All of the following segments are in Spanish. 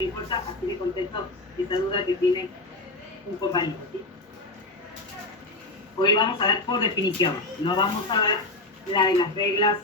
No importa, así le contesto esa duda que tiene un compañero, ¿sí? Hoy vamos a ver por definición, no vamos a ver la de las reglas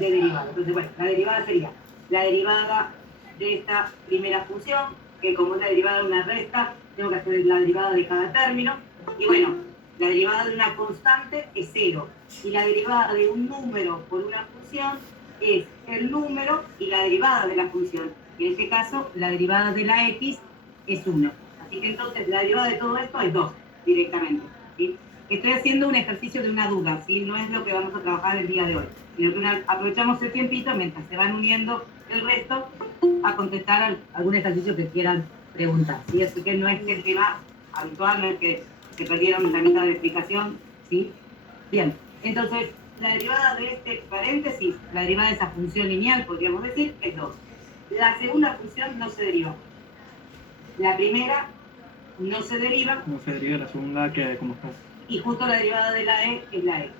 de derivada. Entonces, bueno, la derivada sería la derivada de esta primera función, que como es la derivada de una resta, tengo que hacer la derivada de cada término. Y bueno, la derivada de una constante es 0. Y la derivada de un número por una función es el número y la derivada de la función. En este caso, la derivada de la x es 1. Así que entonces la derivada de todo esto es 2 directamente, ¿sí? Estoy haciendo un ejercicio de una duda, ¿sí? No es lo que vamos a trabajar el día de hoy, sino que aprovechamos el tiempito mientras se van uniendo el resto a contestar algún ejercicio que quieran preguntar, ¿sí? Así que no es que el tema habitual, no es que se perdieron la mitad de la explicación, ¿sí? Bien, entonces la derivada de este paréntesis, la derivada de esa función lineal, podríamos decir, es 2. La segunda función no se deriva. La primera no se deriva. No se deriva, la segunda queda como está. Y justo la derivada de la e es la e.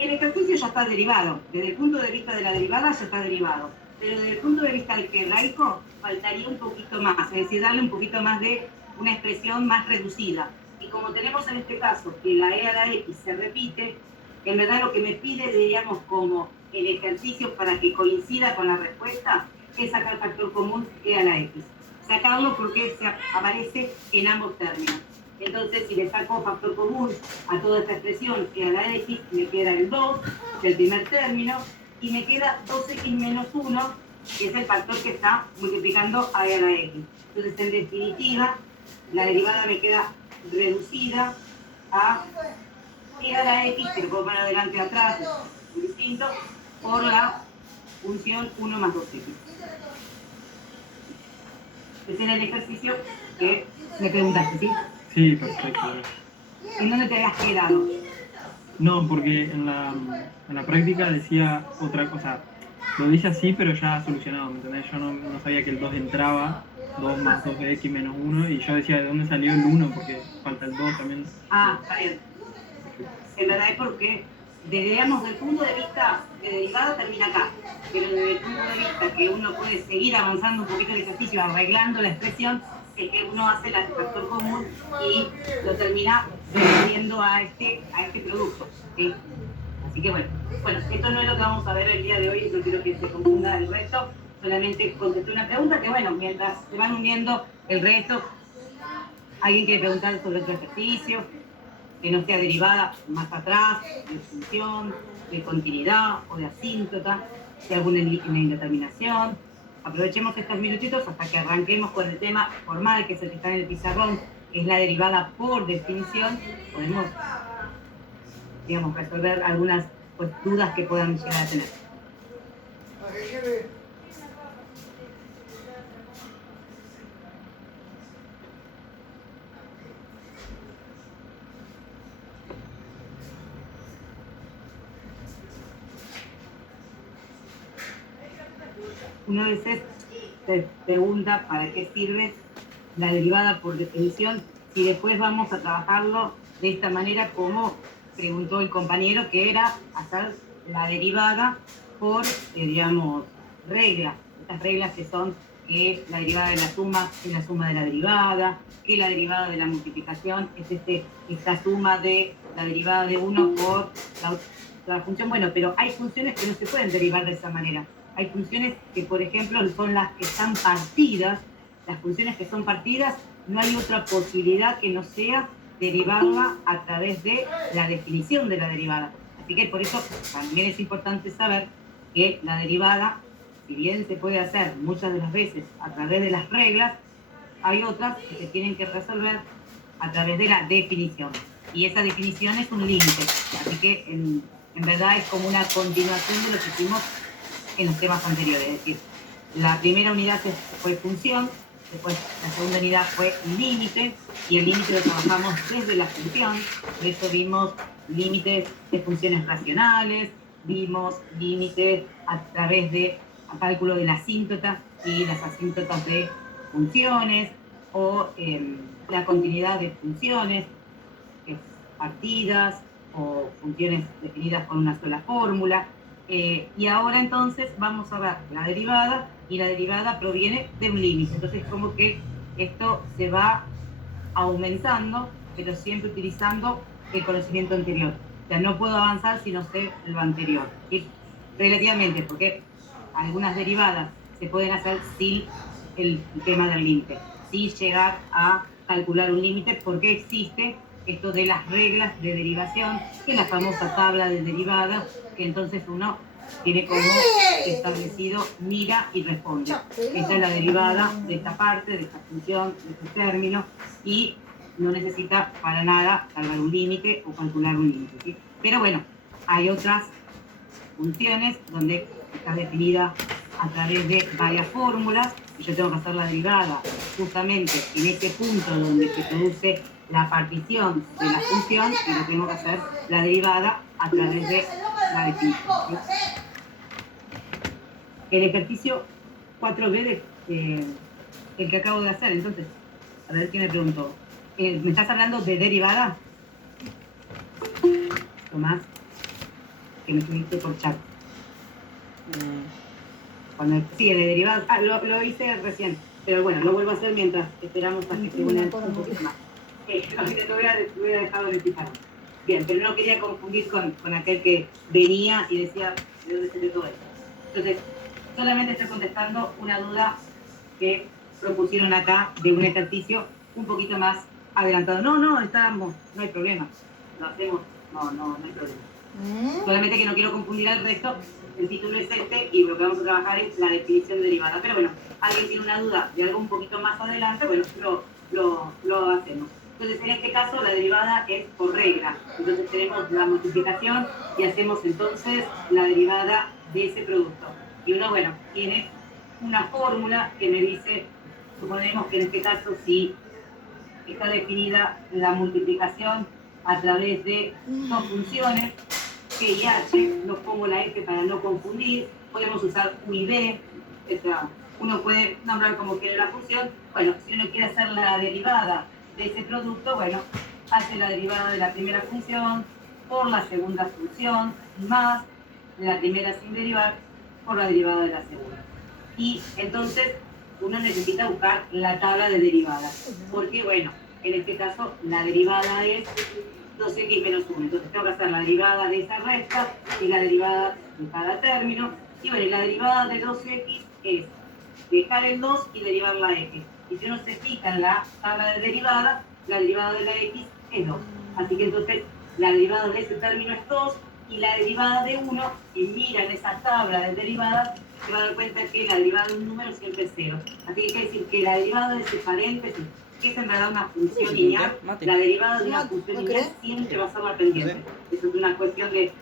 El ejercicio ya está derivado. Desde el punto de vista de la derivada ya está derivado. Pero desde el punto de vista algebraico faltaría un poquito más, es decir, darle un poquito más de una expresión más reducida. Y como tenemos en este caso que la e a la x se repite, en verdad lo que me pide, diríamos, como el ejercicio para que coincida con la respuesta, es sacar factor común e a la x. Sacarlo porque se aparece en ambos términos. Entonces, si le saco factor común a toda esta expresión e a la x, me queda el 2 del primer término y me queda 2x menos 1, que es el factor que está multiplicando a e a la x. Entonces, en definitiva, la derivada me queda reducida a e a la x, que lo puedo poner adelante y atrás, es distinto, por la función 1 más 2x. Ese era el ejercicio que me preguntaste, ¿sí? Sí, perfecto. ¿En dónde te habías quedado? No, porque en la práctica decía otra cosa. Lo dice así, pero ya solucionado, ¿me entendés? Yo no sabía que el 2 entraba, 2 más 2 de x menos 1, y yo decía, ¿de dónde salió el 1? Porque falta el 2 también. Ah, está bien. En verdad es porque, digamos, desde el punto de vista de derivada termina acá, pero desde el punto de vista que uno puede seguir avanzando un poquito el ejercicio, arreglando la expresión, es que uno hace el factor común y lo termina reduciendo a este producto, ¿sí? Así que bueno, esto no es lo que vamos a ver el día de hoy, no quiero que se confunda el resto, solamente contesté una pregunta que bueno, mientras se van uniendo el resto, alguien quiere preguntar sobre otro ejercicio, que no sea derivada más atrás, de función, de continuidad o de asíntota, si alguna indeterminación. Aprovechemos estos minutitos hasta que arranquemos con el tema formal, que es el que está en el pizarrón, que es la derivada por definición. Podemos, digamos, resolver algunas dudas que puedan llegar a tener. Uno a veces se pregunta para qué sirve la derivada por definición, si después vamos a trabajarlo de esta manera como preguntó el compañero, que era hacer la derivada por, digamos, reglas. Estas reglas que son que la derivada de la suma es la suma de la derivada, que la derivada de la multiplicación es esta suma de la derivada de 1 por la función. Bueno, pero hay funciones que no se pueden derivar de esa manera. Hay funciones que, por ejemplo, son las que están partidas. Las funciones que son partidas, no hay otra posibilidad que no sea derivarla a través de la definición de la derivada. Así que por eso también es importante saber que la derivada, si bien se puede hacer muchas de las veces a través de las reglas, hay otras que se tienen que resolver a través de la definición. Y esa definición es un límite. Así que en verdad es como una continuación de lo que hicimos en los temas anteriores. Es decir, la primera unidad fue función, después la segunda unidad fue límite, y el límite lo trabajamos desde la función. Por eso vimos límites de funciones racionales, vimos límites a través de cálculo de la asíntota y las asíntotas de funciones, o la continuidad de funciones, que es partidas, o funciones definidas con una sola fórmula. Y ahora entonces vamos a ver la derivada, y la derivada proviene de un límite. Entonces como que esto se va aumentando, pero siempre utilizando el conocimiento anterior. O sea, no puedo avanzar si no sé lo anterior. ¿Sí? Relativamente, porque algunas derivadas se pueden hacer sin el tema del límite, sin llegar a calcular un límite, porque existe esto de las reglas de derivación, que es la famosa tabla de derivadas, que entonces uno tiene como establecido mira y responde. Esta es la derivada de esta parte, de esta función, de este término, y no necesita para nada salvar un límite o calcular un límite. ¿Sí? Pero bueno, hay otras funciones donde está definida a través de varias fórmulas, y yo tengo que hacer la derivada justamente en ese punto donde se produce la partición de la función, pero tengo que hacer la derivada a través de la definición. ¿Sí? El ejercicio 4b, el que acabo de hacer, entonces, a ver quién me preguntó. ¿Me estás hablando de derivada? Tomás, que me escribiste por chat. Sí, de derivada. Lo hice recién, pero bueno, lo vuelvo a hacer mientras esperamos a que se unan un poquito más. Lo voy a dejar de fijar. Bien, pero no quería confundir con aquel que venía y decía de dónde salió todo esto. Entonces, solamente estoy contestando una duda que propusieron acá de un ejercicio un poquito más adelantado. No hay problema. Lo hacemos, no hay problema. Solamente que no quiero confundir al resto. El título es este y lo que vamos a trabajar es la definición derivada. Pero bueno, alguien tiene una duda de algo un poquito más adelante, bueno, lo hacemos. Entonces, en este caso, la derivada es por regla. Entonces, tenemos la multiplicación y hacemos entonces la derivada de ese producto. Y uno, bueno, tiene una fórmula que me dice, suponemos que en este caso, si está definida la multiplicación a través de dos funciones, G y H, no pongo la F para no confundir, podemos usar U y B, o sea, uno puede nombrar como quiere la función. Bueno, si uno quiere hacer la derivada de ese producto, bueno, hace la derivada de la primera función por la segunda función, más la primera sin derivar por la derivada de la segunda. Y entonces uno necesita buscar la tabla de derivadas, porque bueno, en este caso la derivada es 2x menos 1, entonces tengo que hacer la derivada de esa recta y la derivada de cada término, y bueno, la derivada de 2x es dejar el 2 y derivar la x, y si uno se fija en la tabla de derivada, la derivada de la x es 2, así que entonces la derivada de ese término es 2, y la derivada de 1, si miran esa tabla de derivadas, se van a dar cuenta que la derivada de un número siempre es 0. Así que quiere decir que la derivada de ese paréntesis, que es en verdad una función lineal, la derivada de una función lineal siempre va a ser la pendiente. Eso es una cuestión de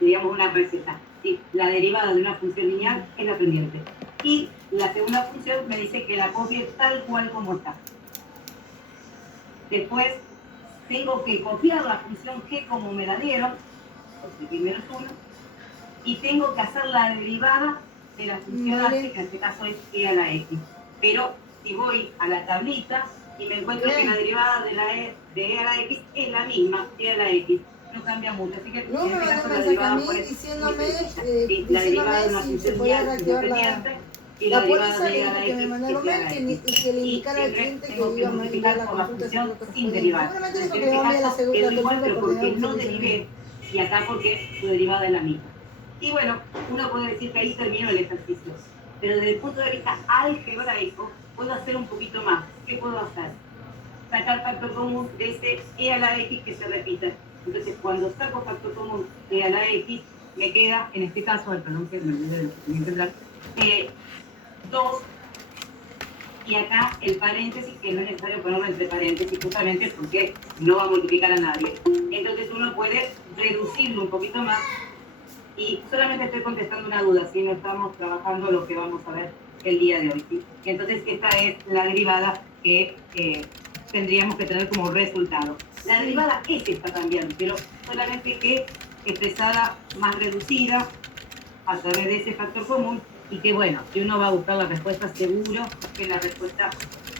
digamos, una receta. ¿Sí? La derivada de una función lineal es la pendiente. Y la segunda función me dice que la copie tal cual como está. Después tengo que copiar la función g como me la dieron, x menos 1, y tengo que hacer la derivada de la función h, que en este caso es e a la x. Pero si voy a la tablita y me encuentro que la derivada de e a la x es la misma, e a la x, no cambia mucho. Así que en este caso la derivada puede ser la derivada de una función lineal independiente y la derivada de e a la x es e a la x. Y siempre tengo que multiplicar por la función sin derivar. En este caso quedó igual, pero porque no derivé, y acá porque su derivada es la misma. Y bueno, uno puede decir que ahí terminó el ejercicio, pero desde el punto de vista algebraico puedo hacer un poquito más. ¿Qué puedo hacer? Sacar factor común de ese e a la x que se repite. Entonces, cuando saco factor común e a la x, me queda, en este caso, perdón que me olvidé de lo que tenía que hablar, 2, y acá el paréntesis, que no es necesario ponerlo entre paréntesis, justamente porque no va a multiplicar a nadie. Entonces uno puede reducirlo un poquito más, y solamente estoy contestando una duda, si no estamos trabajando lo que vamos a ver el día de hoy. ¿Sí? Entonces esta es la derivada que tendríamos que tener como resultado. La derivada es esta también, pero solamente que expresada más reducida a través de ese factor común, y que bueno, si uno va a buscar la respuesta, seguro que la respuesta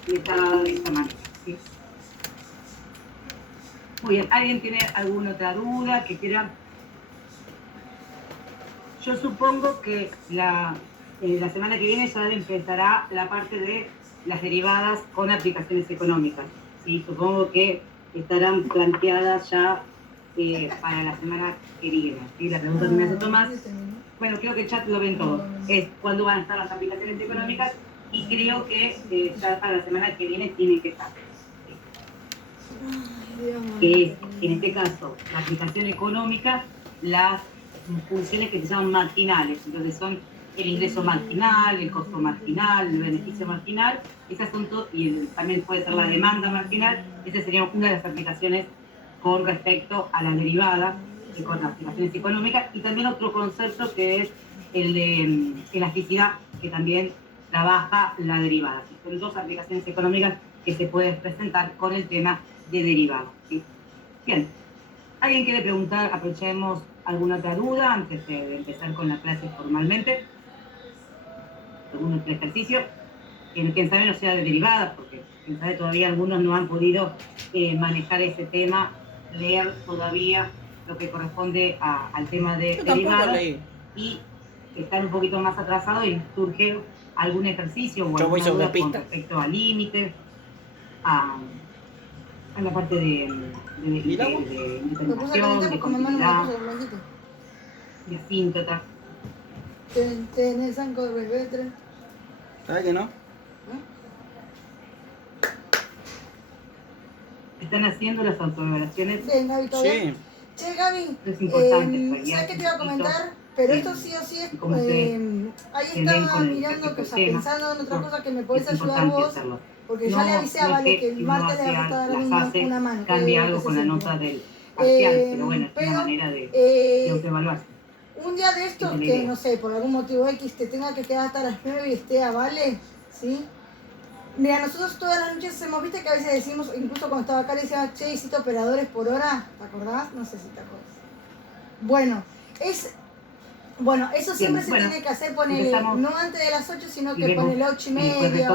le está dada de esta manera. ¿Sí? Muy bien, ¿alguien tiene alguna otra duda que quiera? Yo supongo que la semana que viene ya empezará la parte de las derivadas con aplicaciones económicas. ¿Sí? Supongo que estarán planteadas ya para la semana que viene. ¿Sí? La pregunta que me hace Tomás, bueno, creo que el chat lo ven todo, es cuándo van a estar las aplicaciones económicas y creo que ya para la semana que viene tienen que estar. Que es, en este caso, la aplicación económica, las funciones que se llaman marginales, entonces son el ingreso marginal, el costo marginal, el beneficio marginal, esas son todas, y también puede ser la demanda marginal, esa sería una de las aplicaciones con respecto a la derivada, con las aplicaciones económicas, y también otro concepto que es el de elasticidad, que también trabaja la derivada. Son dos aplicaciones económicas que se pueden presentar con el tema de derivada. ¿Sí? Bien, ¿alguien quiere preguntar? Aprovechemos alguna otra duda antes de empezar con la clase formalmente. ¿Algún otro ejercicio? Quien sabe no sea de derivadas, porque quien sabe todavía algunos no han podido manejar ese tema, leer todavía lo que corresponde al tema de derivadas y están un poquito más atrasados y surge algún ejercicio o alguna duda con respecto al límite, a la parte de determinación, de continuidad, de asíntota. ¿Sabes que no? Están haciendo las autoevaluaciones. Bien, Gaby, ¿todo bien? Sí. Che, Gaby, Es importante. ¿sabes qué te iba a comentar? Pero esto sí o sí es... ahí estaba mirando, o sea, pensando en otra cosa que me podés ayudar vos, porque ya le avisé a Vale que el martes le vas a dar una mano. Cambia algo con la nota del parcial, pero bueno, es una manera de autoevaluarse. Un día de estos que, no sé, por algún motivo X te tenga que quedar hasta las 9 y esté a Vale, ¿sí? Mira, nosotros todas las noches hemos, viste que a veces decimos, incluso cuando estaba acá le decíamos, che, hiciste operadores por hora, ¿te acordás? No sé si te acordás. Bueno, eso siempre se tiene que hacer, ponele, no antes de las 8, sino que ponele 8:30,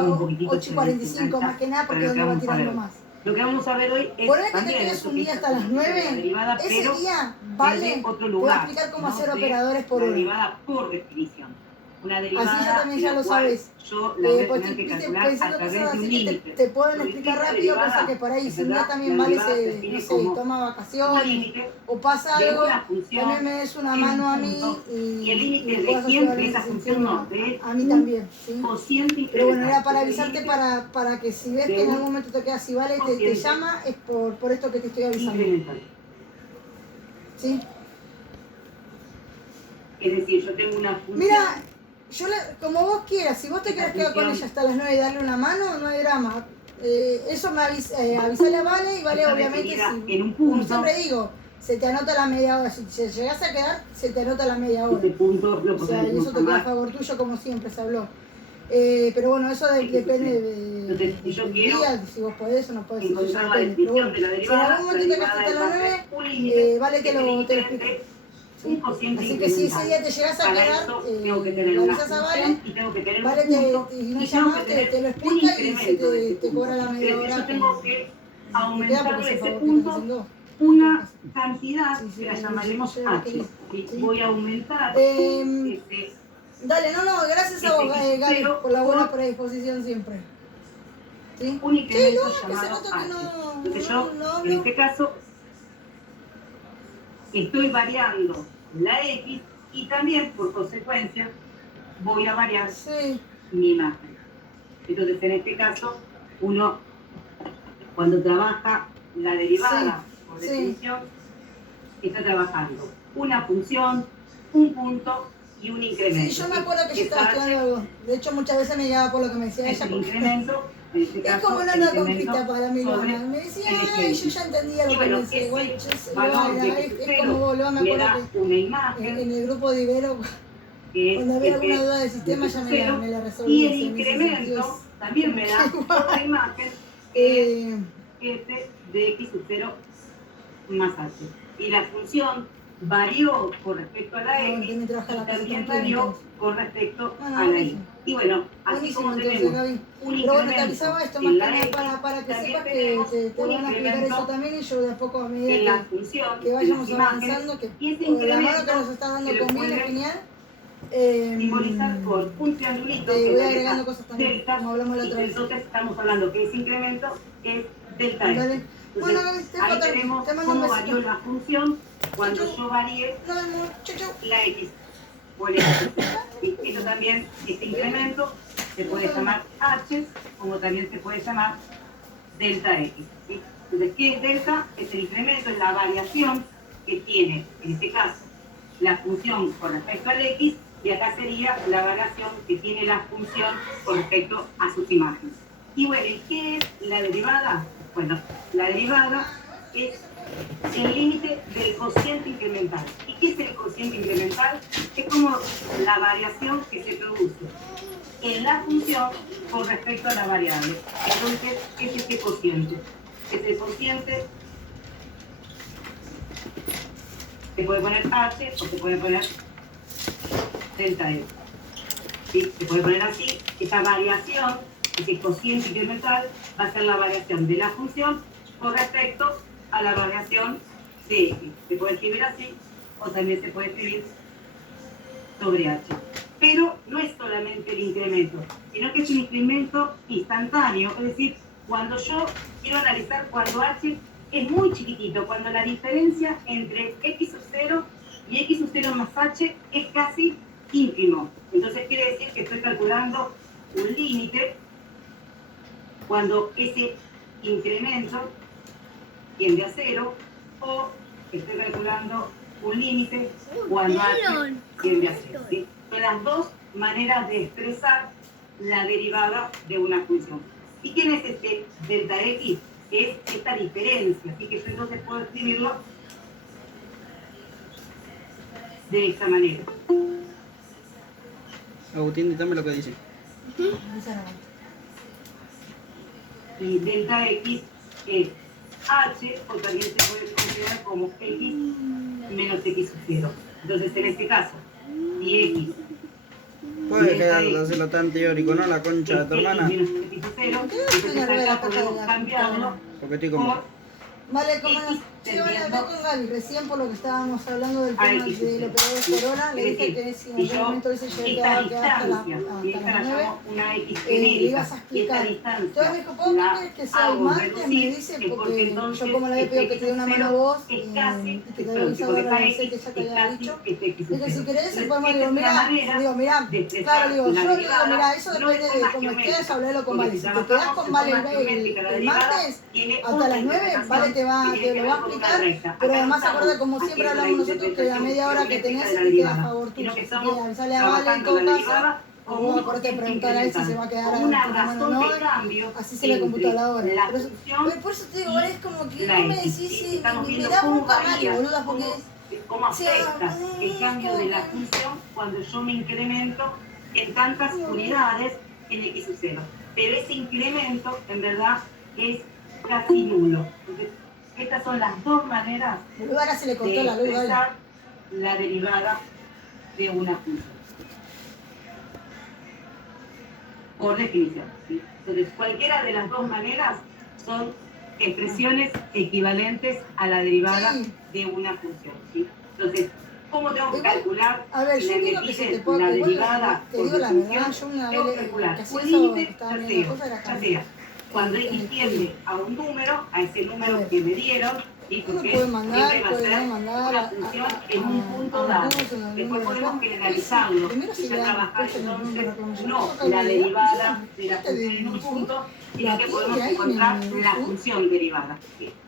8:45 más que nada, porque es donde va tirando más. Lo que vamos a ver hoy es ponele que te quedes un día hasta las 9, ese día Vale te va a explicar cómo hacer operadores por hora. Derivada por definición. Una derivada así ya también ya lo sabes. Yo la voy a tener que calcular a través de un límite. Te pueden explicar rápido, cosa que por ahí, si un día también Vale se, no sé, toma vacaciones o pasa algo, también me des una mano a mí y el límite de siempre esa función no, a mí también, ¿sí? Pero bueno, era para avisarte para que si ves que en algún momento te quedas y Vale te llama, es por esto que te estoy avisando. ¿Sí? Es decir, yo tengo una función... Mira, como vos quieras, si vos te querés quedar con ella hasta las 9 y darle una mano, no hay drama. Eso me avisale a Vale y Vale obviamente, como siempre digo, se te anota la media hora. Si llegás a quedar, se te anota la media hora. O sea, y eso te queda a favor tuyo como siempre se habló. Pero bueno, eso depende de día, si vos podés o no podés. Eso ya depende. Pero bueno, si en algún momento te quedaste hasta las 9, Vale te lo explico. ¿Sí? Así que si ese día te llegas a quedar, lo avisas a Vale, Vale te llama, te lo explica y se te cobra la media hora. Yo tengo que aumentar de ese punto una cantidad que la llamaremos H. Voy a aumentar dale, gracias a vos, Gaby, por la buena predisposición siempre. ¿Sí? Un incremento que se llamado nota que H. Entonces yo, en este caso, estoy variando la X y también, por consecuencia, voy a variar mi imagen. Entonces, en este caso, uno, cuando trabaja la derivada por definición, está trabajando una función, un punto y un incremento. Sí, yo me acuerdo que yo estaba estudiando algo. De hecho, muchas veces me llegaba por lo que me decía ella. Incremento. Es como una conquista para mí, me decía, ay, yo ya entendía lo que me decía, igual, es como vos, me acuerdo que en el grupo de Ibero, cuando había alguna duda del sistema ya me la resolvía. Y el incremento también me da otra imagen, que es f de x sub 0 más h. Y la función varió con respecto a la x y también varió con respecto a la y. Y bueno, así como tenemos un incremento. Pero bueno, te avisaba esto más que nada para que sepas que te van a explicar eso también y yo de a poco a medida que vayamos avanzando, que la mano que nos está dando conmigo es genial, simbolizar con un triangulito te que voy es agregando cosas también, delta, como hablamos la y otra vez. entonces estamos hablando que ese incremento es delta X. Dale. Bueno, Entonces, ahí tenemos te mando un cómo besito. varió la función cuando Chau, yo varié Nos vemos. Chau, chau. la X por el X. ¿Sí? Esto también, este incremento se puede llamar H, como también se puede llamar delta X. ¿Sí? Entonces, ¿qué es delta? Es el incremento, es la variación que tiene, en este caso, la función con respecto al X, y acá sería la variación que tiene la función con respecto a sus imágenes. Y bueno, ¿qué es la derivada? Bueno, la derivada es el límite del cociente incremental. ¿Y qué es el cociente incremental? Es como la variación que se produce en la función con respecto a la variable. Entonces, ¿qué es este cociente? Es el cociente, se puede poner H o se puede poner delta X. ¿Sí? Se puede poner así, esta variación, ese cociente incremental, va a ser la variación de la función con respecto a la variación de X. Se puede escribir así, o también se puede escribir sobre H. Pero no es solamente el incremento, sino que es un incremento instantáneo, es decir, cuando yo quiero analizar cuando H es muy chiquitito, cuando la diferencia entre X sub 0 y X sub 0 más H es casi ínfimo. Entonces quiere decir que estoy calculando un límite cuando ese incremento tiende a 0, o estoy calculando un límite cuando H tiende a 0. ¿Sí? Son las dos maneras de expresar la derivada de una función. ¿Y quién es este delta X? Es esta diferencia, así que yo entonces puedo escribirlo de esta manera. Agustín, dame lo que dice. Y delta X es H, o también se puede considerar como X menos X sub 0. Entonces, en este caso, si X Puede quedar hacerlo tan teórico, ¿no? La concha de tu hermana. menos X sub 0, entonces acá podemos cambiarlo Porque estoy como... por Vale, como X sí, vale, hablé con Gaby recién por lo que estábamos hablando del tema del operador de Corona. Le dije que si en algún momento hubiese llegado a quedar hasta las 9, una X le genérica, ibas a explicar. Entonces me dijo, ¿puedo creer que sea el hago martes? Me reducir, dice, porque porque entonces yo como le había pedido que te dé una mano a vos y es casi, que te había avisado a la sé que ya te había dicho. Dije, si querés, el podemos, digo, mira, claro, digo, yo le digo, mira, eso depende de cómo estés, hablalo con Vale. Si te quedás con Vale el martes, hasta las 9, Vale te lo va a explicar, pero además acuerda como siempre hablamos nosotros que la media hora que tenés queda a favor tuyo. Así que avisale a Vale en todo caso, o vos acordate de preguntar a él si se va a quedar a la mano o no, así se le computó a la hora. Por eso te digo, es como que no me decís, me da un camario, boluda, porque... ¿Cómo afecta el cambio de la función cuando yo me incremento en tantas unidades en X sub 0? Pero ese incremento, en verdad, es casi nulo. Entonces, estas son las dos maneras ahora se le cortó de la luz, expresar la derivada de una función. Por definición. ¿Sí? Entonces, cualquiera de las dos maneras son expresiones equivalentes a la derivada de una función. ¿Sí? Entonces, ¿cómo tengo que calcular a ver, yo quiero que se te pueda, la derivada te digo la verdad, yo una vez que hacía eso, estaba viendo cosas, era cambiar. Cuando X tiende a un número, a ese número que me dieron, y porque puede mandar, siempre va a ser una función en un punto dado. Después podemos generalizarlo, y ya trabajar entonces no la derivada de la función en un punto, sino que podemos encontrar la función derivada.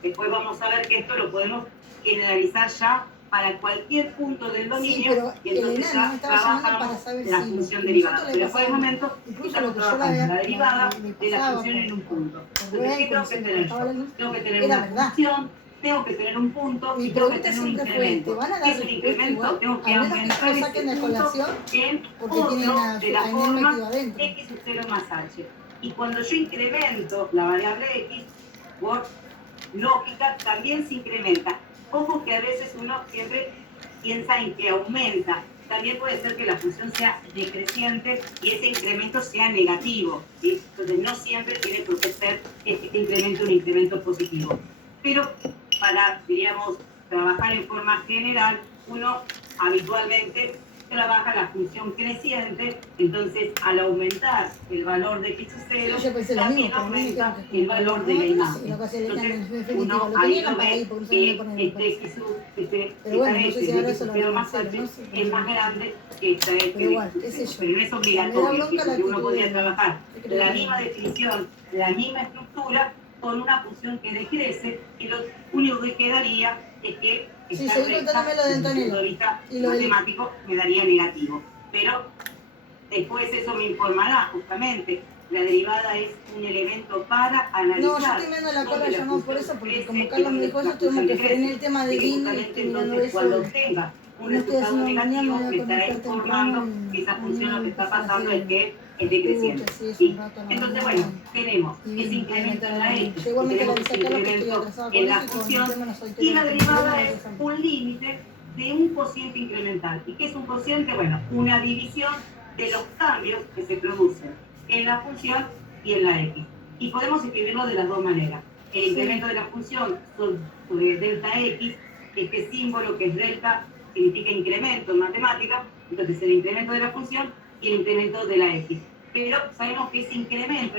Después vamos a ver que esto lo podemos generalizar ya para cualquier punto del dominio, y entonces ya trabajamos la función derivada. Pero por el momento estamos trabajando la derivada de la función en un punto. Entonces, ¿qué tengo que tener yo? Tengo que tener una función, tengo que tener un punto y tengo que tener un incremento. ¿Qué es un incremento? Tengo que aumentar ese punto en otro de la forma X sub 0 más H. Y cuando yo incremento la variable X, por lógica, también se incrementa. Ojo que a veces uno siempre piensa en que aumenta. También puede ser que la función sea decreciente y ese incremento sea negativo, ¿sí? Entonces no siempre tiene por qué ser este incremento un incremento positivo. Pero para, diríamos, trabajar en forma general, uno habitualmente trabaja la función creciente, entonces al aumentar el valor de x sub 0, también aumenta el valor de la imagen. Entonces uno ahí lo ve que x sub, esta x sub 0 más h es más grande que esta f de x sub 0. Pero no es obligatorio, porque uno podría trabajar la misma definición, la misma estructura, con una función que decrece, y lo único que quedaría es que esta recta, desde el punto de vista matemático, me daría negativo. Pero después eso me informará justamente. La derivada es un elemento para analizar. No, yo estoy viendo la cola, yo no por eso, porque como Carlos me dijo eso, tuvimos que frenar el tema de Green y estoy mirando eso. Cuando tenga un resultado negativo, me estará informando que esa función lo que está pasando es que es decreciente. ¿Sí? Entonces, bueno, tenemos ese incremento en la x, tenemos ese incremento en la función, y la derivada es un límite de un cociente incremental. ¿Y qué es un cociente? Bueno, una división de los cambios que se producen en la función y en la x. Y podemos escribirlo de las dos maneras. El incremento de la función sobre delta x, este símbolo que es delta significa incremento en matemática, entonces el incremento de la función y el incremento de la x. Pero sabemos que ese incremento,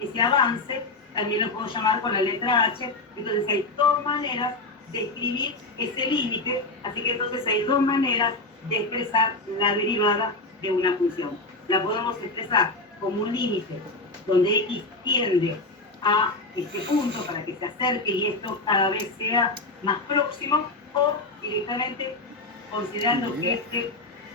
ese avance, también lo puedo llamar con la letra h, entonces hay dos maneras de escribir ese límite, así que entonces hay dos maneras de expresar la derivada de una función. La podemos expresar como un límite donde x tiende a este punto para que se acerque y esto cada vez sea más próximo, o directamente considerando que este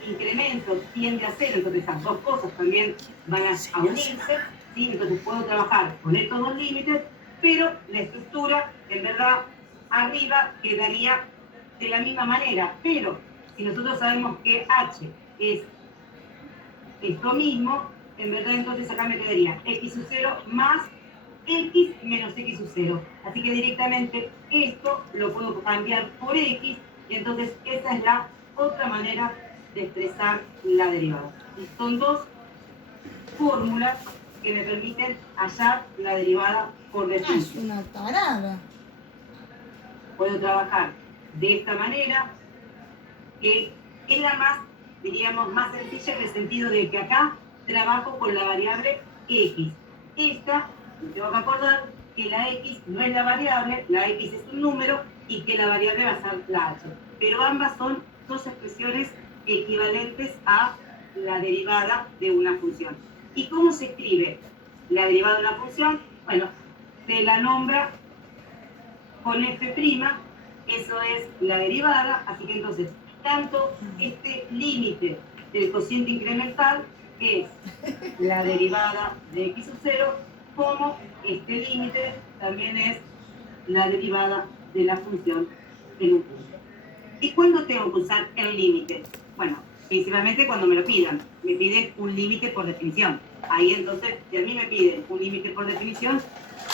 incremento tiende a cero, entonces esas dos cosas también van a unirse, ¿sí? Entonces puedo trabajar con estos dos límites, pero la estructura, en verdad, arriba quedaría de la misma manera, pero si nosotros sabemos que h es esto mismo, en verdad entonces acá me quedaría x sub 0 más x menos x sub 0. Así que directamente esto lo puedo cambiar por x, y entonces esa es la otra manera de expresar la derivada. Y son dos fórmulas que me permiten hallar la derivada por definición. Es una tarada. Puedo trabajar de esta manera, que es la más, diríamos, más sencilla en el sentido de que acá trabajo con la variable x. Esta, tengo que acordar que la x no es la variable, la x es un número y que la variable va a ser la h. Pero ambas son dos expresiones equivalentes a la derivada de una función. ¿Y cómo se escribe la derivada de una función? Bueno, se la nombra con f', eso es la derivada, así que entonces, tanto este límite del cociente incremental, que es la derivada de x sub 0, como este límite también es la derivada de la función en un punto. ¿Y cuándo tengo que usar el límite? Bueno, principalmente cuando me lo pidan. Me piden un límite por definición. Ahí entonces, si a mí me piden un límite por definición,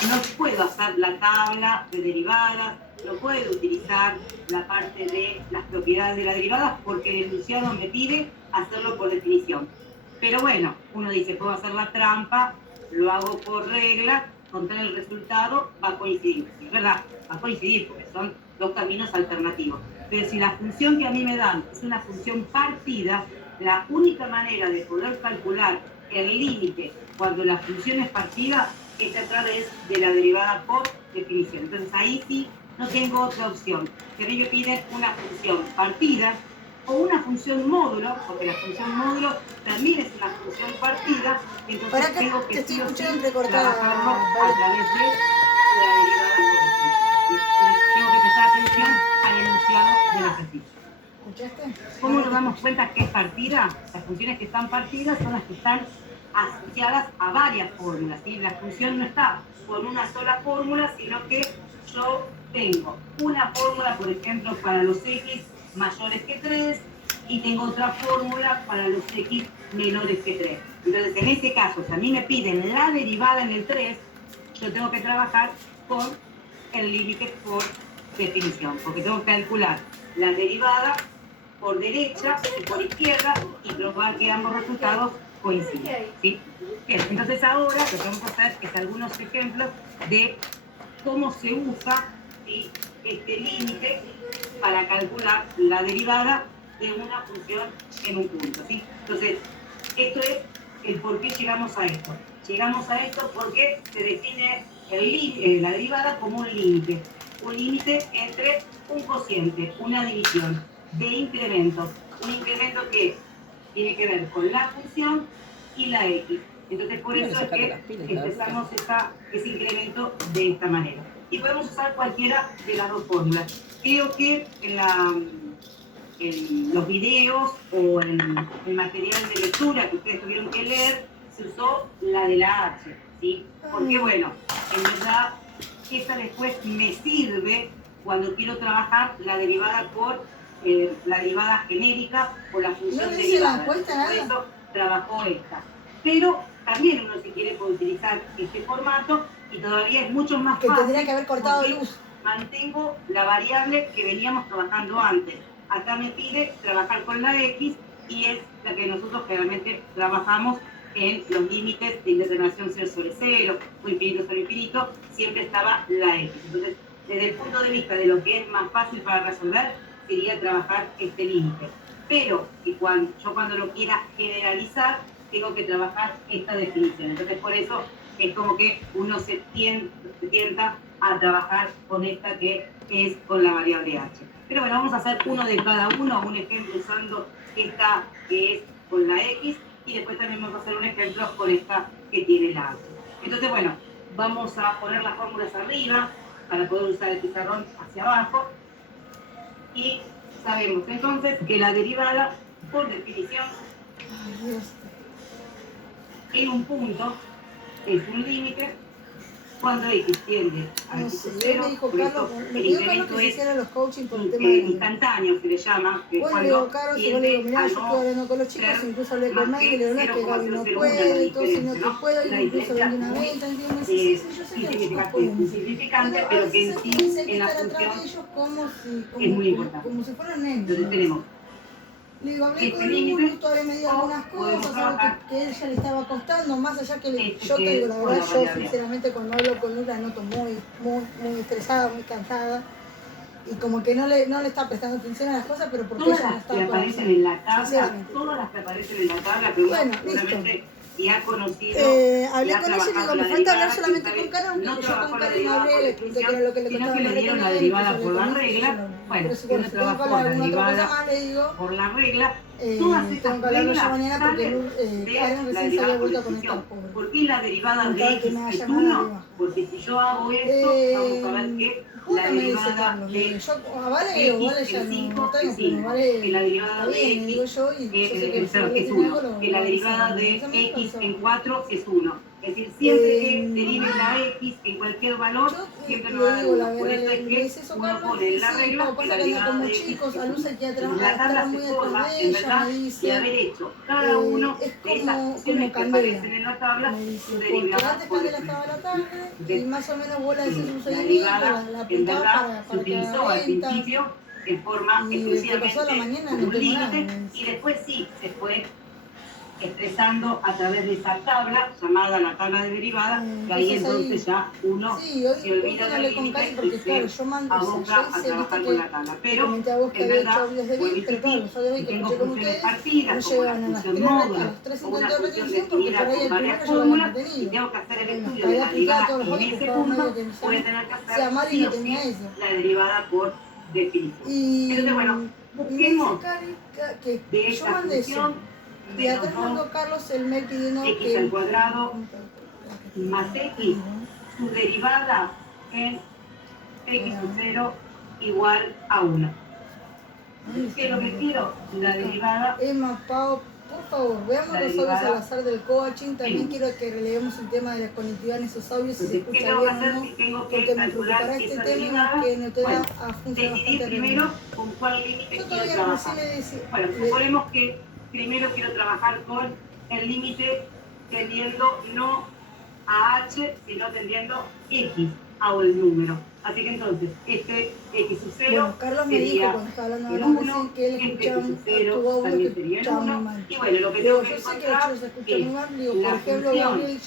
no puedo hacer la tabla de derivadas, no puedo utilizar la parte de las propiedades de la derivada porque el enunciado me pide hacerlo por definición. Pero bueno, uno dice, puedo hacer la trampa, lo hago por regla, contar el resultado, va a coincidir. Es verdad, va a coincidir porque son dos caminos alternativos. Pero si la función que a mí me dan es una función partida, la única manera de poder calcular el límite cuando la función es partida es a través de la derivada por definición. Entonces ahí sí no tengo otra opción. Si a mí me piden una función partida o una función módulo, porque la función módulo también es una función partida, entonces tengo que sí o sí trabajarlo a través de la derivada por definición. Entonces tengo que prestar atención al enunciado del ejercicio. ¿Escuchaste? ¿Cómo nos damos cuenta que es partida? Las funciones que están partidas son las que están asociadas a varias fórmulas, ¿sí? La función no está con una sola fórmula, sino que yo tengo una fórmula, por ejemplo, para los x mayores que 3 y tengo otra fórmula para los x menores que 3. Entonces, en ese caso, si a mí me piden la derivada en el 3, yo tengo que trabajar con el límite por definición, porque tengo que calcular la derivada por derecha y por izquierda y probar que ambos resultados coinciden, ¿sí? Bien, entonces ahora lo que vamos a hacer es algunos ejemplos de cómo se usa, ¿sí?, este límite para calcular la derivada de una función en un punto, ¿sí? Entonces, esto es el por qué llegamos a esto. Llegamos a esto porque se define la derivada como un límite entre un cociente, una división de incrementos, un incremento que tiene que ver con la función y la x. Entonces, por eso es que expresamos ese incremento de esta manera. Y podemos usar cualquiera de las dos fórmulas. Creo que en los videos o en el material de lectura que ustedes tuvieron que leer, se usó la de la h, ¿sí? Porque, bueno, en verdad, esa después me sirve cuando quiero trabajar la derivada por la derivada genérica o la función derivada. Por eso trabajó esta. Pero también uno, si quiere, puede utilizar este formato y todavía es mucho más fácil. Que tendría que haber cortado luz. Mantengo la variable que veníamos trabajando antes. Acá me pide trabajar con la x y es la que nosotros generalmente trabajamos en los límites de indeterminación 0 sobre 0 o infinito sobre infinito, siempre estaba la x. Entonces, desde el punto de vista de lo que es más fácil para resolver, sería trabajar este límite. Pero yo cuando lo quiera generalizar, tengo que trabajar esta definición. Entonces, por eso es como que uno se tienta a trabajar con esta que es con la variable h. Pero bueno, vamos a hacer uno de cada uno, un ejemplo usando esta que es con la x, y después también vamos a hacer un ejemplo con esta que tiene la h. Entonces, bueno, vamos a poner las fórmulas arriba para poder usar el pizarrón hacia abajo. Y sabemos entonces que la derivada, por definición, en un punto es un límite cuando x tiende a x cero. Por eso el incremento es instantáneo, se le llama, que cuando tiende a no hablando con los chicos, incluso hablé con Mike y le digo que Gaby no puede, entonces no te puedo, incluso vendí una venta, ¿entiendes? Sí, yo sé que insignificante, pero que en sí, en la función, es muy importante. Como si fueran nenes. Entonces tenemos le digo, hablé con Lulu, todavía me dio algunas cosas, algo que a ella le estaba costando, más allá que yo te digo, la verdad, yo sinceramente cuando hablo con Lula noto muy estresada, muy cansada, y como que no le está prestando atención a las cosas, pero porque todas ella no las está que aparecen en la tabla, todas las que aparecen en la tabla, pero bueno, seguramente y ha conocido. Hablé con ella y digo, me falta hablar solamente con Karen, aunque yo con Karen no hablé, le pregunté qué era lo que le sino que le dieron la derivada por la regla. Bueno, si uno trabajó la derivada por la regla, todas estas reglas salen de la derivada por definición. ¿Por qué la derivada de x es 1? Porque si yo hago esto, vamos a ver que la derivada de x en 5 es 5, que la derivada de x es 1, que la derivada de x en 4 es 1. Es decir, siempre que derive la x en cualquier valor, siempre me va a dar 1. Por eso es que uno pone en la regla que la derivada de x es 1. La tabla se forma, en verdad, de haber hecho cada uno de esas funciones que aparecen en la tabla, su derivada por definición. Y más o menos vos la decís un la derivada, en verdad, se utilizó al principio en forma exclusivamente como un límite, y después sí se fue expresando a través de esa tabla llamada la tabla de derivada, que ahí entonces ya uno se olvida del límite y se aboca a trabajar con la tabla. Pero en verdad, vuelvo a insistir, si tengo funciones partidas, como la función módulo o una función definida con varias fórmulas, y tengo que hacer el estudio de la derivada en ese punto, voy a tener que hacer sí o sí la derivada por definición. Entonces, bueno, busquemos de esta función y atrás mandó Carlos el mail pidiendo x al cuadrado más x, su derivada en x sub 0 igual a 1. ¿Qué es lo que quiero? La derivada. Emma, Pau, por favor, veamos los audios al azar del coaching. También quiero que relevemos el tema de la conectividad en esos audios, si se escucha bien o no, porque me preocupará este tema que no te da a funcionar bastante primero con cuál límite quiero trabajar. Bueno, suponemos que primero quiero trabajar con el límite tendiendo no a h, sino tendiendo x a el número. Así que entonces, este x sub 0 Carlos me dijo cuando estaba hablando el 1, este x sub 0 también sería el 1, y bueno, lo que tengo que encontrar es la función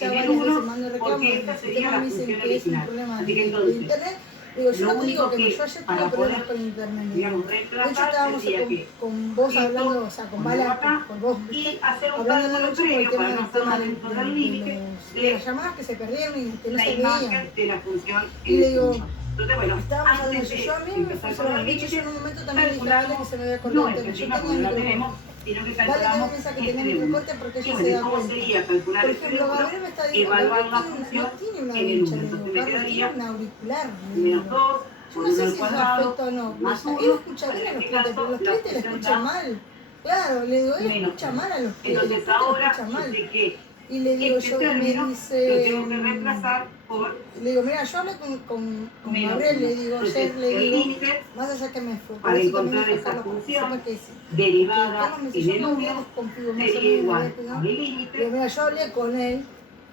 en el 1, porque esta sería la función original. Así que entonces, Digo, yo Lo no te digo único que que yo ayer para tuve problemas poder, con internet. digamos, De hecho, reemplazar estábamos tendría que con vos esto, hablando, o sea, con ponerlo Bala, acá con vos, y ¿viste? hacer un Hablando de cálculo noche por el previo tema para no del hacerlo tema dentro del de límite las de llamadas que se perdieron y que no la se veían. imagen de la función Y en le el digo, punto. Entonces, bueno, estábamos hablando de antes eso. de Yo a mí me empezar con funcionaba. los De hecho, yo límites, en un momento también le dije a Vale que se me había no cortado en el internet. Yo encima porque tenía no la micrófono. tenemos, sino que Vale también calculamos piensa que este tenía de uno. microcorte porque Y ella se bueno, da ¿cómo cuenta. sería calcular Por este de ejemplo, uno? Gabriel me está diciendo, Evaluar Gabriel la no función tiene una en el vincha, 1. le digo, Entonces me Carlos tiene quedaría un auricular, le menos digo. 2 Yo por no 1 sé al si eso cuadrado afecta o no. más O sea, 1. él escucha Bueno, bien a en los este clientes, pero caso los la clientes le función escuchan da mal. Claro, le digo, él menos escucha 1. mal a los clientes, los Entonces clientes le ahora escuchan mal. dice que Y le digo este yo, y me término lo dice, tengo que reemplazar por le digo, mira, yo hablé con menos Gabriel, 1. le digo, Entonces, ayer le el digo, límite más allá que me fue, por para eso también encontrar dijo esa Carlos, para que función sepa que sí. derivada Carlos me dice, en yo el me había 1 desconfiado más o sería menos, me había igual cuidado. al Le digo, límite mira, yo hablé con él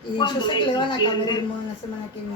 y yo cuando sé que X le van a cambiar el tiende modo la semana que viene.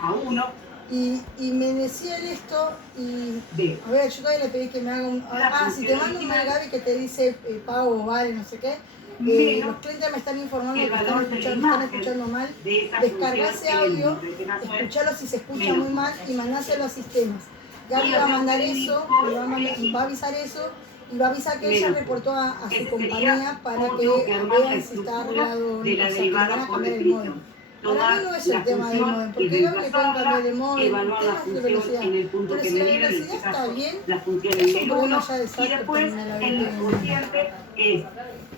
a 1 Y me decía él esto y, de a ver, yo todavía le pedí que me haga un... la si te función mando un mail, original Gaby, que te dice pago, vale, no sé qué, los menos clientes me están informando el que valor de la están imagen escuchando mal. de esa Descarga función ese en el audio, límite. En este caso es escuchalo si se escucha menos muy 1. mal y mandáselo a sistemas. Gaby Y va a lo tengo mandar que dividir eso, por le X va a avisar eso y va a avisar que ella menos 1. reportó a su Ese compañía sería para cómo que tengo que armar la vean si está estructura arreglado, de la o sea, que le van derivada a por cambiar el modem. definición. Para mí Tomar no es la el tema del modem, función y porque Gaby le pueden cambiar reemplazarla, el modem, el evaluar la tema es de función velocidad. en el punto Pero que si me la dieron, en velocidad este está caso bien, la función es en un el problema 1, ya de y SAT que después termina la el VPN. cociente es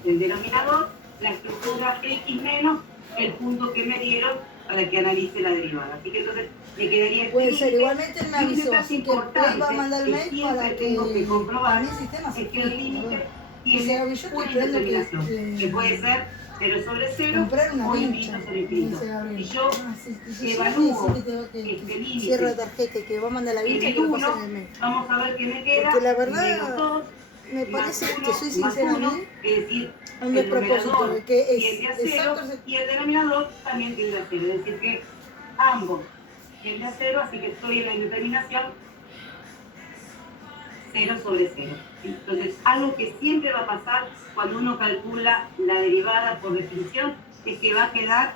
el denominador, la estructura X menos el punto que me dieron para que analice la derivada. Así que entonces me quedaría este Puede ser, límite. igualmente él me Y un avisó, detalle así que él va a importante mandar el que mail siempre para tengo que que para comprobar mí el sistema se es que el fije, límite Dice tiene Gaby, yo estoy una esperando indeterminación, que puede ser 0 sobre 0 comprar una o vincha, infinito sobre me infinito. dice Gabriel. Y yo sí, evalúo que tengo este que límite cierro la tarjeta y que va a mandar la en vincha y el que lo 1, pase en el mail. vamos a ver qué me queda, Porque la menos verdad 2, me más parece, 1, te soy más sincera a 1, mí, es decir, un el despropósito, numerador de que tiende a es 0 exacto, y el denominador también tiende a 0, es decir que ambos tiende a 0, así que estoy en la indeterminación 0 sobre 0. Entonces, algo que siempre va a pasar cuando uno calcula la derivada por definición es que va a quedar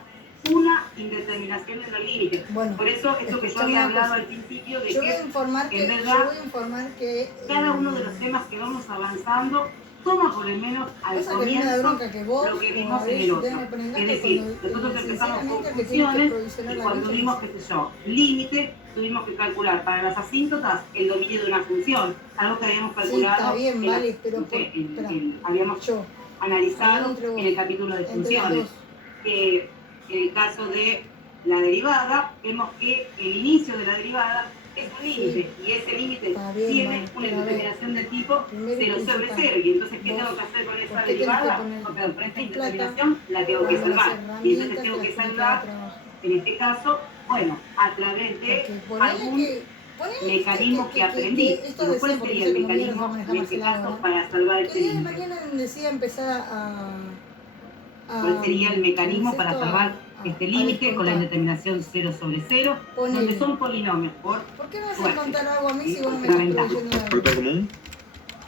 una indeterminación en el límite. Bueno, por eso, esto que yo había hablado al principio de yo voy a que, informar en verdad, que cada uno de los temas que vamos avanzando toma por lo menos al cosa que a mí me da comienzo bronca que vos lo que o vimos Gabriel en el se otro. tengan que poner en Es gasto decir, cuando nosotros empezamos con sinceramente el que tiene que funciones provisionar y la cuando vincha vimos, es- qué sé yo, límite, tuvimos que calcular para las asíntotas el dominio de una función, algo que habíamos Sí, calculado, está bien, en vale, la- pero no sé, espera, habíamos yo, analizado entre vos, en el capítulo de entre las funciones. dos. En el caso de la derivada, vemos que el inicio de la derivada es un límite, y ese límite Está bien, tiene vale, una pero a ver, indeterminación del tipo primero y 0 sobre principal, 0, y entonces, ¿qué vos, tengo que hacer con esa ¿por qué tenés que derivada? poner No, perdón, con esta tu plata indeterminación la tengo que cuando las salvar, y entonces herramientas tengo te que las tiene que dar salvar, trabajo? en este caso, bueno, a través de Porque ponele algún ponele mecanismo que aprendí. esto Bueno, decía, ¿cuál porque sería no el sé cómo mierda mecanismo manejar en más este el caso agua, para salvar que este el día de límite? mañana decía empezar ¿Cuál sería el mecanismo ¿cómo es para esto? salvar este límite con la indeterminación 0 sobre 0, donde Ponele. son polinomios por ¿Por qué me vas a suerte? contar algo a mí Sí, si vos no me por estás ventaja. proveyendo algo? ¿Factor común?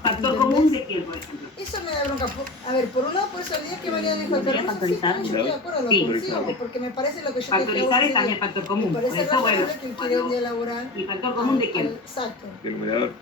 ¿Factor ¿Entendés? común de quién, por ejemplo? Eso me da bronca. A ver, por un lado, por eso el día que Mariana dijo el ¿Podría permiso, sí, factorizar? yo estoy de acuerdo, lo Sí. consigo, porque me parece lo que yo te dije a Factorizar vos es también ese día. factor Me común, por parece eso, bueno, razonable que él quiere un día laboral. ¿y factor común de quién? Exacto. ¿El numerador?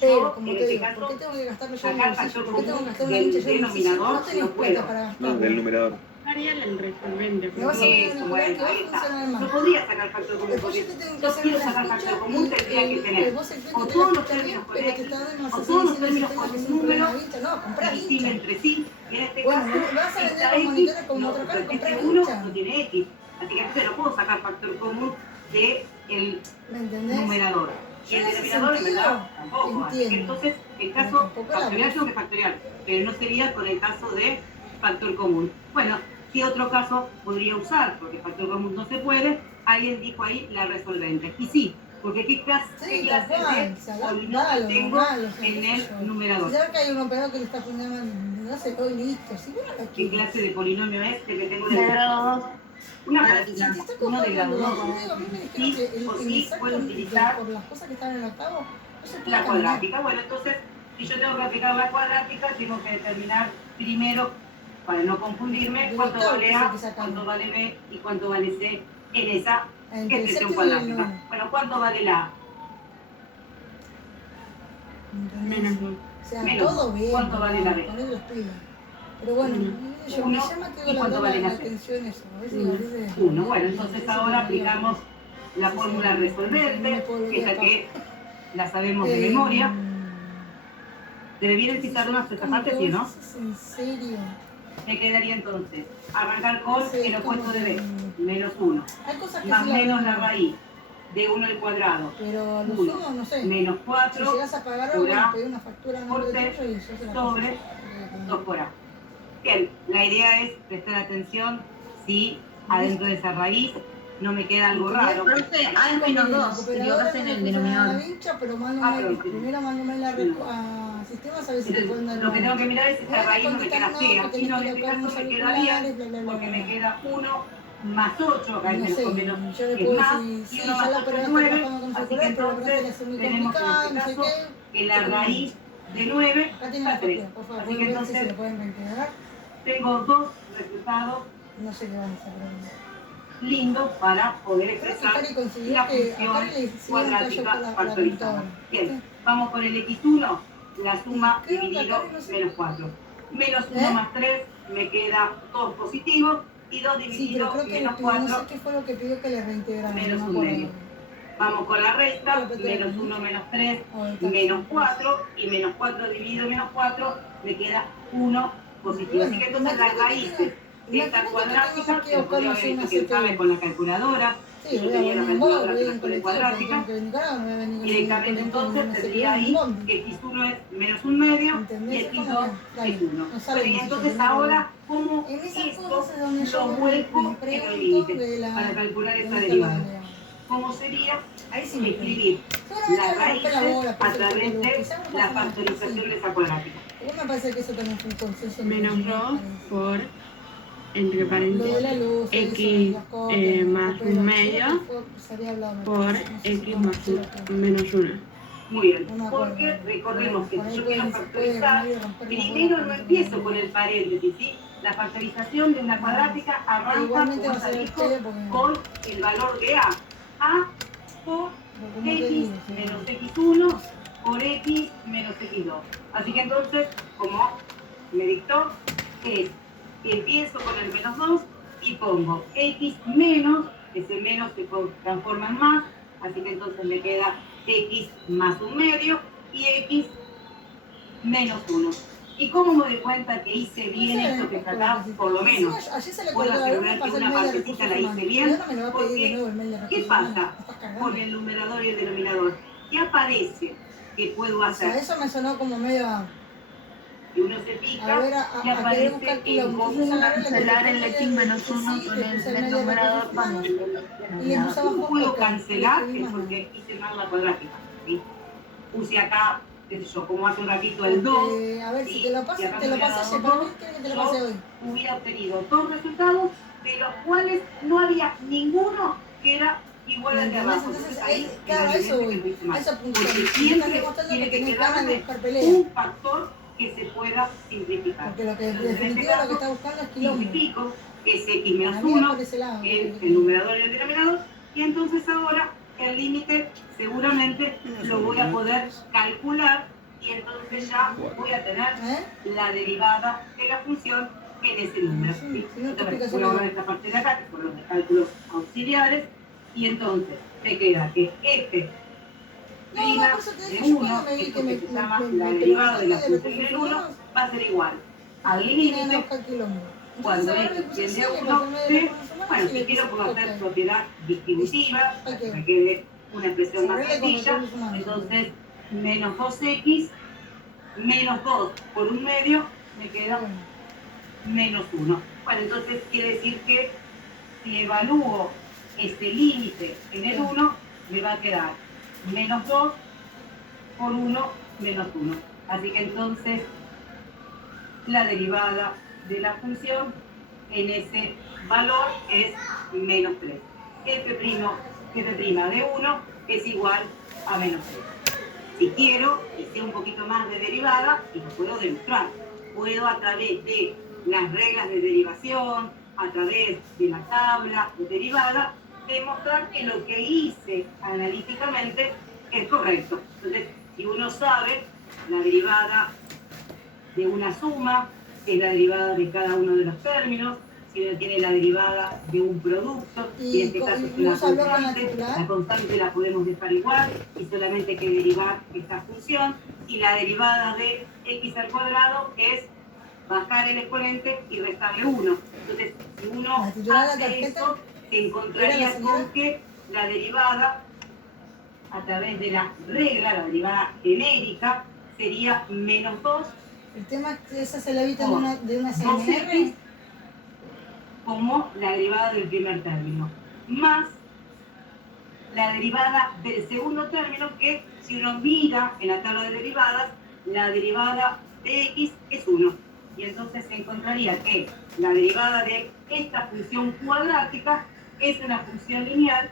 Pero, como en te este digo, caso, ¿por qué tengo que gastarlo yo en sacar el bolsillo? factor ¿Por qué tengo que común gastar una del vincha yo en el bolsillo? denominador, No tenés no plata puedo. para No, gastarlo. del numerador. Ariel el resolvente. Me vas a poner Eso, un bueno, que va a ahí está. funcionar Yo mal. podría sacar factor común, Después porque yo te tengo que yo hacer quiero una sacar escucha factor común, tendría que tener vos el cliente o te todos la los escucha bien, términos con pero te X, está dando más o así todos los diciendo el términos sistema con que es un un problema número de vincha. No, comprá que distinguen vincha. entre sí. En este Bueno, caso, vas a vender esta los X, monitores como no, otra cosa, porque comprá este 1 vincha. no tiene X. Así que entonces no puedo sacar factor común del ¿Me entendés? numerador. Y Yo el en ese denominador, en sentido, verdad, tampoco. Así que entiendo. entonces, el Pero caso tampoco la factorial ves. tengo que factorial, pero no sería con el caso de factor común. Bueno, ¿qué otro caso podría usar? Porque factor común no se puede. Alguien dijo ahí la resolvente. Y sí, porque ¿qué clase Sí, tal cual. de polinomio tengo en el numerador? Si sabes que hay un operador que le está poniendo no sé, hoy listo. Si vos no lo ¿Qué quieres. clase de polinomio es el que tengo en De el grado 2. una Si práctica, te está uno de grado comprando, 2. yo digo, a mí me Sí, dijeron que o el sí exacto puedo utilizar por las cosas que están en el octavo, no se puede la caminar. cuadrática. Bueno, entonces, si yo tengo que aplicar la cuadrática, tengo que determinar primero, para no confundirme, El cuánto octavo vale que es el A, que sacamos. cuánto vale B y cuánto vale C en esa Entre el Este sea un séptimo y el cuadrática. noveno. Bueno, ¿cuánto vale la A? ¿Entendés? Menos 2. O sea, Menos. todo bien. ¿Cuánto vale la B? Poner los pilas. Pero bueno, yo me Uno. llama que ¿Y la cuánto verdad vale la la C? atención eso. A veces, Uno. a veces, 1. Bueno, entonces ahora aplicamos la fórmula resolvente, que es la que la sabemos de memoria. Te vienen citar unas esta parte, ¿sí o no? ¿En serio? Me quedaría entonces arrancar con Sí, el opuesto de B, como menos 1, Hay cosas que más sí menos la recuerdo, raíz de 1 al cuadrado, pero los 1 sumos no sé. menos Si 4 llegas a pagar algo, por A me pedí una factura a nombre por de C tuyo y yo se la sobre paso. 2 por A. Bien, la idea es prestar atención si adentro de esa raíz no me queda algo raro. Profe, A es menos 2, te equivocaste en el denominador. Pero primero mándame a sistemas a ver si te pueden dar Lo que tengo que mirar es si esta Bueno, raíz no me queda contestar, fea. que Si no, en tenés este que caso colocar me unos queda bien, auriculares, bla, bla, bla, porque bla. me queda 1 más 8, acá No es sé, menos, yo le que puedo es más, decir, y sí, 1 ya más la 8 es prueba 9, trabajando con así que celular, pero la verdad que entonces la hace muy tenemos en complicada, este no sé caso qué. que la raíz de 9 Acá tiene la da 3. factura, por favor, Así que pueden ver si se entonces lo pueden reintegrar. tengo dos resultados No sé qué van a hacer, pero lindos para poder creo que expresar Cari consiguió la que función acá le hicieron cuadrática callo la factorizada. computadora. Bien, vamos con el x1, la suma Creo que dividido acá no sé. menos 4. Menos 1 más 3 me queda 2 positivo y 2 Sí, pero dividido creo que le menos pidió, no 4 sé qué fue lo que pidió que le reintegraran, menos no un me acuerdo. medio. Vamos con la resta, Pero, menos 1 menos 3 Ahorita menos sí. 4 y menos 4 dividido menos 4 me queda 1 positivo. Así que entonces las raíces de esta cuadrática, que lo podría haber hecho quien sabe con la calculadora, Sí, yo voy a tenía la venir en bondi, calculadora voy que en la colectivo, cuadrática, porque tengo que venir acá, no voy a venir con directamente entonces tendría ahí que x1 es menos un medio y ¿entendés? x2 es 1. No sale Pero y como si entonces yo ahora, ¿cómo En esas esto cosas es donde yo lo me vuelvo en el pregunto límite de la... para calcular esta de derivada? la- ¿Cómo sería Ahí sí me escribir Seguramente las van a romper la raíces bola, a pero través quizás de no pasa la nada, factorización sí. de esa cuadrática? Igual me parece que eso también fue un consenso. entre Menos los 2 países. por, entre Lo de paréntesis, la luz, X eso, las copias, más pero un medio se había hablado, me por parece, no sé si X fue más Marcelo o qué. menos 1. Muy bien, No me acuerdo. porque recordemos que Por si ahí yo quiero puede factorizar, venir y romper la primero bola no con empiezo eso, con el paréntesis, ¿sí? La factorización de una cuadrática arranca, igualmente como va a ser se el dijo, P porque... con el valor de A. A por como te X digo, menos X1 por X menos X2. Así que entonces, como me dictó, es que empiezo con el menos 2 y pongo X menos, ese menos se transforma en más, así que entonces me queda X más un medio y X menos 1. ¿Y cómo me doy cuenta que hice bien esto que está acá? Por lo menos puedo asegurar que una partecita la hice bien, porque ¿qué pasa con el numerador y el denominador? ¿Qué aparece que puedo O sea, hacer? eso me sonó como medio a... Y uno se A pica ver, y aparece en común. Cancelar el X menos 1 con el numerador cuando el Y le denominador. puse abajo ¿Cómo puedo OK, cancelar? y le Es escribí más porque hice mal la cuadrática, ¿sí? Puse acá, qué sé yo, como hace un ratito el 2. A ver, si ¿sí? te lo Y pasas, acá te me lo hubiera pasas dado para mí, 2, quiero que te lo pase hoy. yo hubiera obtenido dos resultados, de los cuales no había ninguno que era igual al de ¿Entendés? abajo. Entonces, ahí claro, era eso evidente que voy. lo hice mal. A eso punto. Porque Me estás siempre demostrando tiene que que tenés ganas de quedarme buscar pelea. un factor que se pueda simplificar. Porque lo que en Entonces, en este definitiva lo que caso, está buscando es quilombo. simplifico, que es X menos Para mí es 1, por ese lado. el numerador y el denominador, y entonces ahora el límite seguramente lo voy a poder calcular y entonces ya voy a tener la derivada de la función en ese número. ¿sí? Entonces voy a borrar esta parte de acá, que son los cálculos auxiliares, y entonces me queda que f' prima de 1, que es lo que se llama la derivada de la función del 1, va a ser igual al límite cuando x tiende a 1 de, bueno, si quiero puedo hacer propiedad distributiva, para que me quede una expresión más sencilla, entonces menos 2x menos 2 por un medio me queda menos 1. Bueno, entonces quiere decir que si evalúo este límite en el 1, me va a quedar menos 2 por 1 menos 1. Así que entonces la derivada de la función en ese valor es menos 3. f' de 1 es igual a menos 3. Si quiero, y sé un poquito más de derivada, y lo puedo demostrar, puedo a través de las reglas de derivación, a través de la tabla de derivada, demostrar que lo que hice analíticamente es correcto. Entonces, si uno sabe la derivada de una suma, es la derivada de cada uno de los términos, si uno tiene la derivada de un producto, y en este caso es una constante, la constante la podemos dejar igual y solamente hay que derivar esta función, y la derivada de x al cuadrado es bajar el exponente y restarle 1. Entonces, si uno hace eso, se encontraría con que la derivada a través de la regla, la derivada genérica, sería menos 2. El tema es que esa se la evita de una CMR. 2x como la derivada del primer término, más la derivada del segundo término, que si uno mira en la tabla de derivadas, la derivada de x es 1. Y entonces se encontraría que la derivada de esta función cuadrática es una función lineal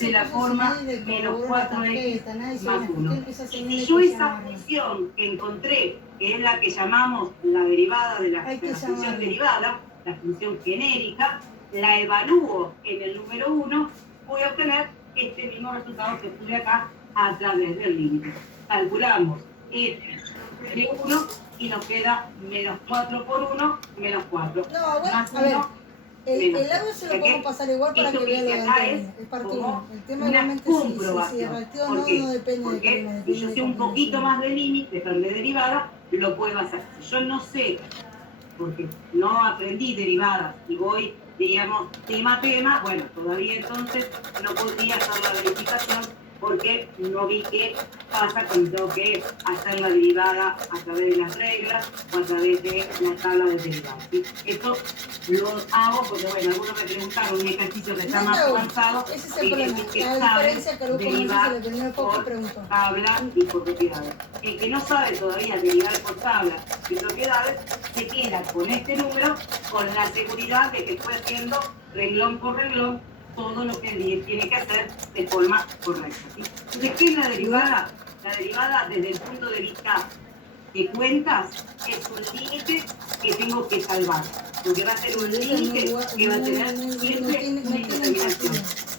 de la forma menos 4x más 1. Si yo esa función que encontré, que es la que llamamos la derivada de la función derivada, la función genérica, la evalúo en el número 1, voy a obtener este mismo resultado que tuve acá a través del límite. Calculamos este de 1 y nos queda menos 4 por 1, menos 4. No, bueno, más 1, a ver, el audio se lo podemos pasar igual para que vean lo de Antonio. Es parte 1. El tema igualmente si reactiva o no depende de porque si yo sé un poquito más de límite, de derivada, lo puedo hacer. Si yo no sé, porque no aprendí derivadas y voy, diríamos, tema a tema, bueno, todavía entonces no podría hacer la verificación porque no vi qué pasa cuando tengo que hacer la derivada a través de las reglas o a través de la tabla de derivadas, ¿sí? Esto lo hago porque, bueno, algunos me preguntaron un ejercicio que está más avanzado, ese es el problema, la diferencia que derivar por tabla y por propiedades. El que no sabe todavía derivar por tabla y propiedades, se queda con este número con la seguridad de que estoy haciendo renglón por renglón todo lo que tiene que hacer de forma correcta, ¿sí? Entonces, ¿qué es la derivada? La derivada, desde el punto de vista de cuentas, es un límite que tengo que salvar, porque va a ser un límite que va a tener siempre una indeterminación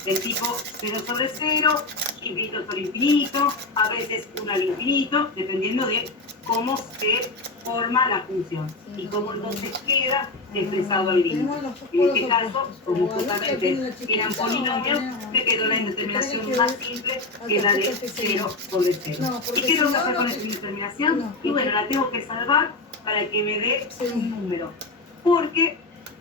del tipo 0 sobre 0, infinito sobre infinito, a veces 1 al infinito, dependiendo de cómo se forma la función y cómo entonces queda expresado el límite. En este caso, como justamente eran polinomios, me quedó la indeterminación más simple, que la de 0 sobre 0. ¿Y qué tengo que hacer con esta indeterminación? Y bueno, la tengo que salvar para que me dé un número. Porque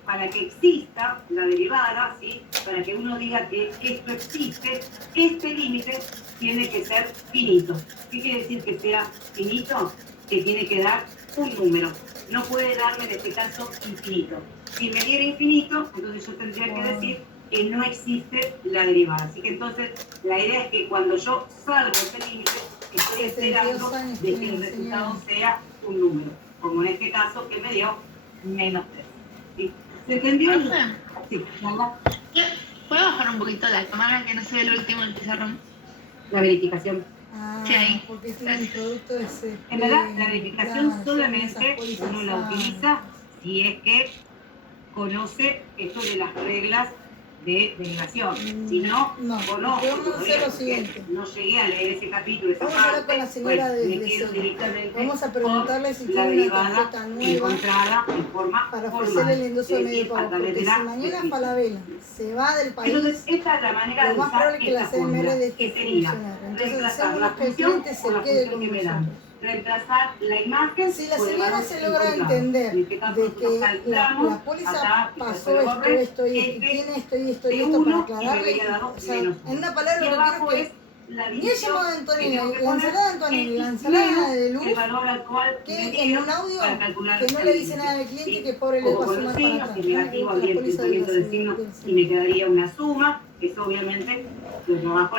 para que exista la derivada, ¿sí? Para que uno diga que esto existe, este límite tiene que ser finito. ¿Qué quiere decir que sea finito? Que tiene que dar un número. No puede darme en este caso infinito. Si me diera infinito, entonces yo tendría que decir que no existe la derivada. Así que entonces la idea es que cuando yo salvo ese límite, estoy esperando de que el resultado sea un número. Como en este caso que me dio menos 3. ¿Sí? ¿Se entendió? Sí. ¿Puedo bajar un poquito la cámara que no se ve el último del pizarrón? La verificación. Sí, ahí. Porque tiene el producto ese. En verdad, la verificación solamente uno la utiliza si es que conoce esto de las reglas de derivación. Si no, conozco todavía, no llegué a leer ese capítulo, esa parte, pues me quedo directamente vamos a preguntarle si la tiene una derivada tarjeta nueva encontrada en forma para formal, ofrecerle el endoso de es medio decir, pago, a través porque de si la mañana descripción. Falabella se va del país, Entonces, esta es la manera lo de más usar probable es que la esta CMR fórmula, deje que de sería funcionar. Entonces reemplazar hacemos la que el función cliente por la se quede función con que me dan. nosotros. Reemplazar la imagen Si la por el señora valor se logra encontrado. entender En este caso, de que nosotros calculamos, la póliza acá, pasó esto y tiene esto y esto de y esto para uno, y me aclararle, habría dado o sea, menos en una uno. palabra Y lo que abajo quiero es es la ni el llamado de división que Antonella, tengo que la poner, ensalada de Antonella y la X ensalada de menos Luz, el valor al cual me que en dio un audio para calcular que no el le dice límite. nada al cliente, ¿Sí? que pobre le va Como a con sumar los para signos, atrás. si negativo habría el pensamiento del signo y me quedaría una suma, que es obviamente lo trabajo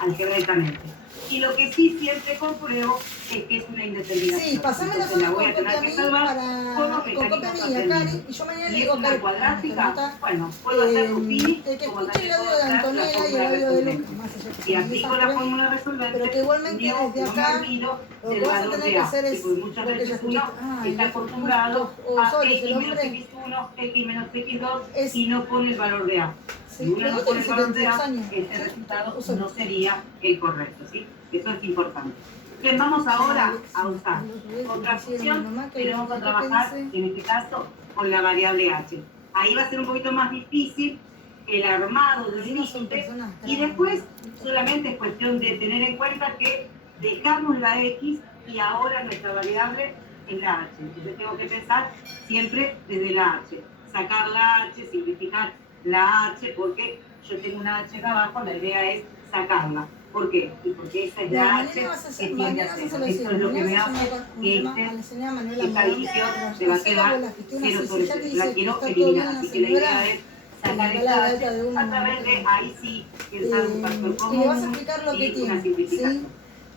algebraicamente. Y lo que sí siempre compruebo es que es una indeterminación. Sí, pasame la Entonces la zona voy con a tener copia a que mí salvar con los con copia mecanismos a mí y a Cari, aprendidos. y yo mañana Si le es digo una Cari, cuadrática, bueno, puedo hacer Ruffini, el que como escuche el también audio puedo de hacer la Antonella y el fórmula audio de resolvente. Lucas, más allá que Si aplico la fórmula resolvente, pero que igualmente no desde me acá olvido lo del que vas a valor tener de que A. hacer es Porque muchas lo que ya veces uno escuchaste. está acostumbrado a Soles, X el menos hombre X1, X menos X2 es, y no pone el valor de A. Sí, si uno pero no vos pone tenés el valor 72 real, años. ese resultado Usa. no sería el correcto, ¿sí? Eso es importante. Bien, vamos ahora a usar otra función, pero vamos a trabajar, en este caso, con la variable h. Ahí va a ser un poquito más difícil el armado del límite, y después solamente es cuestión de tener en cuenta que dejamos la x y ahora nuestra variable es la h. Entonces tengo que pensar siempre desde la h. Sacar la h, simplificar la h, porque yo tengo una h acá abajo, la idea es sacarla. ¿Por qué? Y porque esa es la h que tiende a cero. Esto es lo que me hace que esta división se va a quedar 0 sobre 0. La quiero eliminar, así que la idea es sacar esta h a través de, ahí sí, pensar un factor común y le vas a explicar lo que y una tiene, simplificación. ¿sí?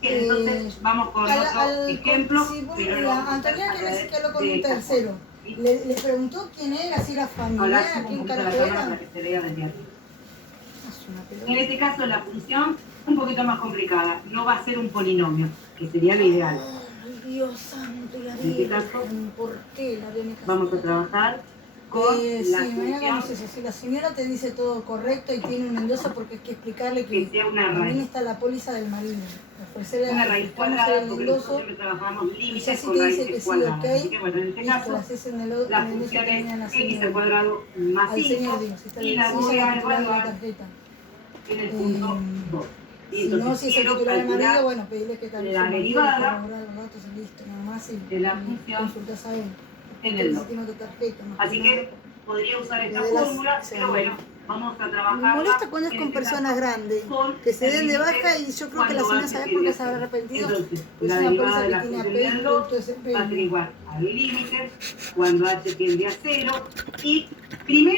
Bien, entonces vamos con otro ejemplo, si vos, pero la Antonia que me dice que habló con un tercero, le preguntó quién era, si era familiar, quién carajo era. Para que se vea desde aquí. En este caso la función un poquito más complicada, no va a ser un polinomio, que sería lo ideal. Ay, Dios santo, la En este caso, ¿por qué la Virgen? vamos a trabajar con la mañana no sé función si la señora te dice todo correcto y tiene un endoso porque hay que explicarle que que sea una también raíz. está la póliza del marino. Ofrecerle Una raíz cuadrada, porque nosotros siempre trabajamos y ya límites si con te dice que raíces sí, cuadradas. ok, Así que bueno, en este listo, caso, la haces en el la endoso función que tenía la es x al señora. cuadrado más Al 5 señor, digo, si está y la si voy ella a es la titular de la evaluar tarjeta. en el punto 2. Y Si no, entonces si es el quiero titular del marido, calcular bueno, pedirle que tal vez la su marido derivada le corrobora los datos y listo, nada más, y de la función consultas a él. en el Entonces, 2. tiene otra tarjeta, más Así nada. que podría usar esta De las- fórmula, sí. pero bueno, vamos a Me trabajar. molesta cuando es con personas grandes, que se den de baja y yo creo que la señora sabe por qué se habrá arrepentido. Entonces, Pues la es una derivada póliza de que la tiene función API, del 2 producto de ese va a ser PI. igual al límite cuando h tiende a 0. Y primero